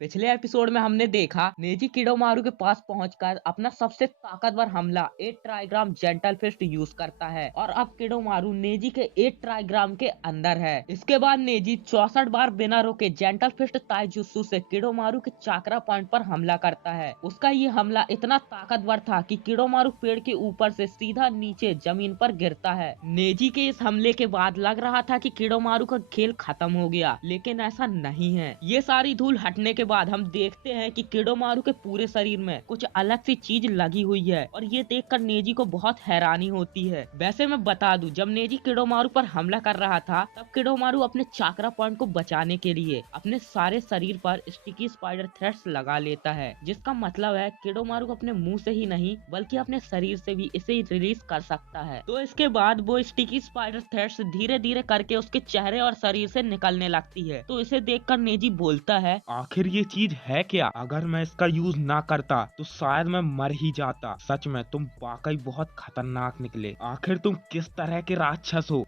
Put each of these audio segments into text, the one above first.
पिछले एपिसोड में हमने देखा नेजी किडोमारू के पास पहुंचकर अपना सबसे ताकतवर हमला 8 ट्राइग्राम जेंटल फिस्ट यूज करता है और अब किडोमारू नेजी के 8 ट्राइग्राम के अंदर है। इसके बाद नेजी 64 बार बिना रुके जेंटल फिस्ट ताइजुत्सु से किडोमारू के चाकरा पॉइंट पर हमला करता है। उसका ये हमला इतना ताकतवर था कि किडोमारू पेड़ के ऊपर से सीधा नीचे जमीन पर गिरता है। नेजी के इस हमले के बाद लग रहा था कि किडोमारू का खेल खत्म हो गया, लेकिन ऐसा नहीं है। ये सारी धूल हटने के बाद हम देखते हैं कि किडोमारू के पूरे शरीर में कुछ अलग सी चीज लगी हुई है और ये देखकर नेजी को बहुत हैरानी होती है। वैसे मैं बता दूं, जब नेजी किडोमारू पर हमला कर रहा था तब किडोमारू अपने चाकरा पॉइंट को बचाने के लिए अपने सारे शरीर पर स्टिकी स्पाइडर थ्रेड्स लगा लेता है, जिसका मतलब है किडोमारू अपने मुंह से ही नहीं बल्कि अपने शरीर से भी इसे रिलीज कर सकता है। तो इसके बाद वो स्टिकी स्पाइडर थ्रेड्स धीरे धीरे करके उसके चेहरे और शरीर से निकलने लगती है। तो इसे देखकर नेजी बोलता है, आखिर ये चीज है क्या? अगर मैं इसका यूज ना करता तो शायद मैं मर ही जाता। सच में तुम वाकई बहुत खतरनाक निकले। आखिर तुम किस तरह के राक्षस हो?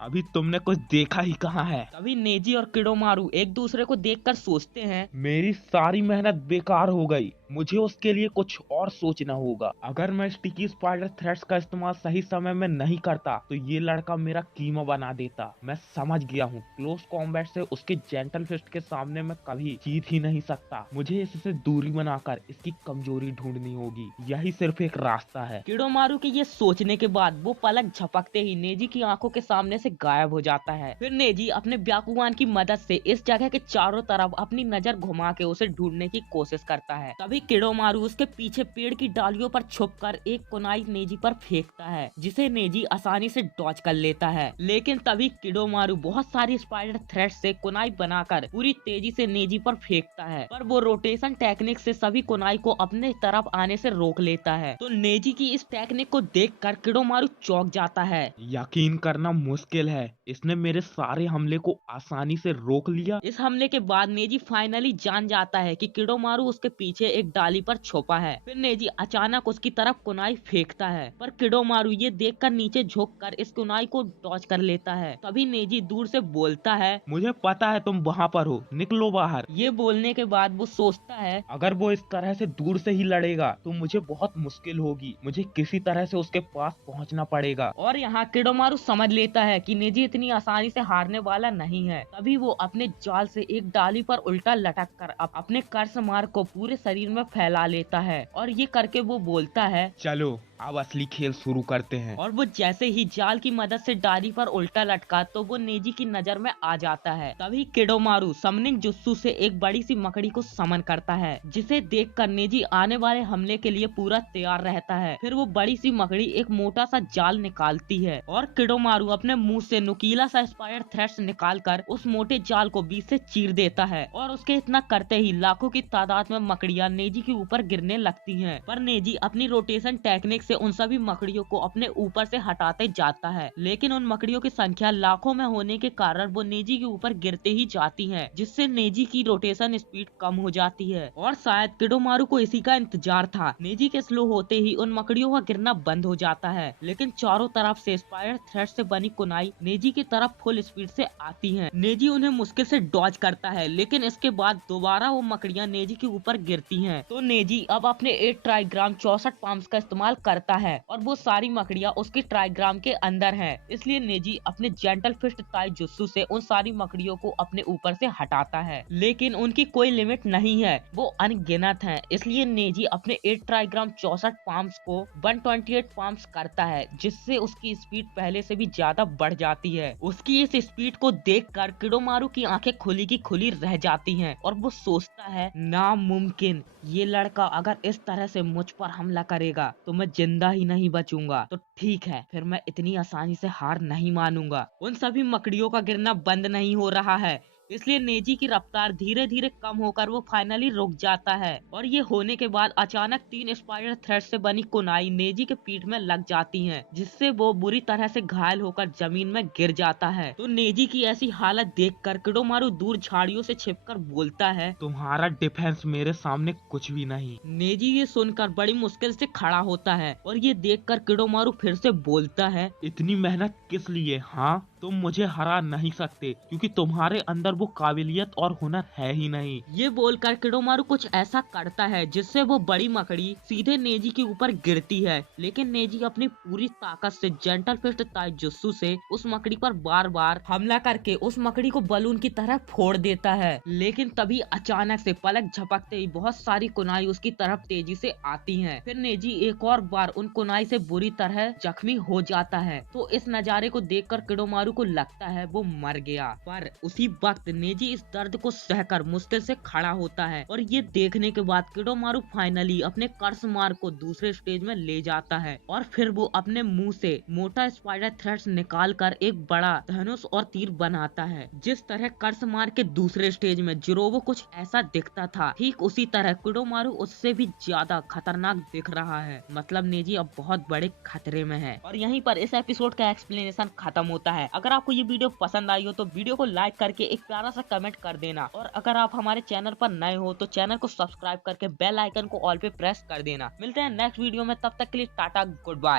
अभी तुमने कुछ देखा ही कहाँ है। तभी नेजी और किडोमारू एक दूसरे को देखकर सोचते हैं, मेरी सारी मेहनत बेकार हो गई। मुझे उसके लिए कुछ और सोचना होगा। अगर मैं स्टिकी स्पाइडर थ्रेड्स का इस्तेमाल सही समय में नहीं करता तो ये लड़का मेरा कीमा बना देता। मैं समझ गया हूँ, क्लोज कॉम्बैट से उसके जेंटल फिस्ट के सामने मैं कभी जीत ही नहीं सकता। मुझे इससे दूरी बनाकर इसकी कमजोरी ढूंढनी होगी। यही सिर्फ एक रास्ता है। किडोमारू के ये सोचने के बाद वो पलक झपकते ही नेजी की आंखों के सामने से गायब हो जाता है। फिर नेजी अपने ब्याकुगान की मदद से इस जगह के चारों तरफ अपनी नजर घुमा के उसे ढूंढने की कोशिश करता है। तभी किडोमारू उसके पीछे पेड़ की डालियों पर छुपकर एक कुनाई नेजी पर फेंकता है, जिसे नेजी आसानी से डॉज कर लेता है। लेकिन तभी किडोमारू बहुत सारी स्पाइडर थ्रेड से कुनाई बनाकर पूरी तेजी से नेजी पर फेंकता है, पर वो रोटेशन टेक्निक से सभी कुनाई को अपने तरफ आने से रोक लेता है। तो नेजी की इस टेक्निक को देखकर किडोमारू चौंक जाता है। यकीन करना मुश्किल है, इसने मेरे सारे हमले को आसानी से रोक लिया। इस हमले के बाद नेजी फाइनली जान जाता है कि किडोमारू उसके पीछे एक डाली पर छुपा है। फिर नेजी अचानक उसकी तरफ कुनाई फेंकता है, पर किडोमारू ये देखकर नीचे झुककर इस कुनाई को डॉज कर लेता है। तभी नेजी दूर से बोलता है, मुझे पता है तुम वहाँ पर हो, निकलो बाहर। ये बोलने के बाद वो सोचता है, अगर वो इस तरह से दूर से ही लड़ेगा तो मुझे बहुत मुश्किल होगी। मुझे किसी तरह से उसके पास पहुंचना पड़ेगा। और यहाँ किडोमारू समझ लेता है कि नेजी इतनी आसानी से हारने वाला नहीं है। तभी वो अपने जाल से एक डाली पर उल्टा लटक कर अपने कर्स मार को पूरे शरीर में फैला लेता है और ये करके वो बोलता है, चलो अब असली खेल शुरू करते हैं। और वो जैसे ही जाल की मदद से डाली पर उल्टा लटका तो वो नेजी की नजर में आ जाता है। तभी किडोमारू समनिंग जुत्सु से एक बड़ी सी मकड़ी को समन करता है, जिसे देखकर नेजी आने वाले हमले के लिए पूरा तैयार रहता है। फिर वो बड़ी सी मकड़ी एक मोटा सा जाल निकालती है और किडोमारू अपने मुंह से नुकीला सा स्पाइडर थ्रेड्स निकालकर उस मोटे जाल को बीच से चीर देता है और उसके इतना करते ही लाखों की तादाद में मकड़ियां नेजी के ऊपर गिरने लगती हैं। पर नेजी अपनी रोटेशन टेक्निक से उन सभी मकड़ियों को अपने ऊपर से हटाते जाता है, लेकिन उन मकड़ियों की संख्या लाखों में होने के कारण वो नेजी के ऊपर गिरते ही जाती हैं, जिससे नेजी की रोटेशन स्पीड कम हो जाती है। और शायद किडोमारू को इसी का इंतजार था। नेजी के स्लो होते ही उन मकड़ियों का गिरना बंद हो जाता है, लेकिन चारों तरफ से स्पाइडर थ्रेड से बनी कुनाई नेजी की तरफ फुल स्पीड से आती हैं। नेजी उन्हें मुश्किल से डॉज करता है, लेकिन इसके बाद दोबारा वो मकड़ियां नेजी के ऊपर गिरती हैं। तो नेजी अब अपने 8 ट्राइग्राम 64 पाम्स का इस्तेमाल करता है और वो सारी मकड़ियां उसकी ट्राइग्राम के अंदर हैं। इसलिए नेजी अपने जेंटल फिस्ट ताइजुत्सु से उन सारी मकड़ियों को अपने ऊपर से हटाता है, लेकिन उनकी कोई लिमिट नहीं है, वो अनगिनत हैं। इसलिए नेजी अपने 8 ट्राइग्राम 64 पाम्स को 128 पाम्स करता है, जिससे उसकी स्पीड पहले से भी ज्यादा बढ़ जाती है। उसकी इस स्पीड को देखकर किडोमारू की आंखें खुली की खुली रह जाती हैं और वो सोचता है, नामुमकिन, ये लड़का अगर इस तरह से मुझ पर हमला करेगा तो मैं जिंदा ही नहीं बचूंगा। तो ठीक है, फिर मैं इतनी आसानी से हार नहीं मानूंगा। उन सभी मकड़ियों का गिरना बंद नहीं हो रहा है, इसलिए नेजी की रफ्तार धीरे धीरे कम होकर वो फाइनली रुक जाता है। और ये होने के बाद अचानक 3 स्पाइडर थ्रेड से बनी कुनाई नेजी के पीठ में लग जाती हैं, जिससे वो बुरी तरह से घायल होकर जमीन में गिर जाता है। तो नेजी की ऐसी हालत देखकर किडोमारू दूर झाड़ियों से छिपकर बोलता है, तुम्हारा डिफेंस मेरे सामने कुछ भी नहीं। नेजी ये सुनकर बड़ी मुश्किल से खड़ा होता है और ये देखकर किडोमारू फिर से बोलता है, इतनी मेहनत किस लिए? हाँ, तुम मुझे हरा नहीं सकते क्योंकि तुम्हारे अंदर वो काबिलियत और हुनर है ही नहीं। ये बोलकर किडोमारू कुछ ऐसा करता है जिससे वो बड़ी मकड़ी सीधे नेजी के ऊपर गिरती है, लेकिन नेजी अपनी पूरी ताकत से जेंटल फिस्ट ताइजुत्सु से उस मकड़ी पर बार बार हमला करके उस मकड़ी को बलून की तरह फोड़ देता है। लेकिन तभी अचानक से पलक झपकते ही बहुत सारी कुनाई उसकी तरफ तेजी से आती हैं। फिर नेजी एक और बार उन कुनाई से बुरी तरह जख्मी हो जाता है। तो इस नजारे को देखकर किडोमारू को लगता है वो मर गया, पर उसी वक्त नेजी इस दर्द को सहकर मुश्किल से खड़ा होता है और ये देखने के बाद किडोमारू फाइनली अपने कर्स मार्क को दूसरे स्टेज में ले जाता है और फिर वो अपने मुंह से मोटा स्पाइडर थ्रेड्स निकाल कर एक बड़ा धनुष और तीर बनाता है। जिस तरह कर्स मार्क के दूसरे स्टेज में जिरोबो कुछ ऐसा दिखता था, ठीक उसी तरह किडोमारू उससे भी ज्यादा खतरनाक दिख रहा है। मतलब नेजी अब बहुत बड़े खतरे में है। और यहीं पर इस एपिसोड का एक्सप्लेनेशन खत्म होता है। अगर आपको ये वीडियो पसंद आई हो तो वीडियो को लाइक करके एक प्यारा सा कमेंट कर देना, और अगर आप हमारे चैनल पर नए हो तो चैनल को सब्सक्राइब करके बेल आइकन को ऑल पे प्रेस कर देना। मिलते हैं नेक्स्ट वीडियो में, तब तक के लिए टाटा, गुड बाय।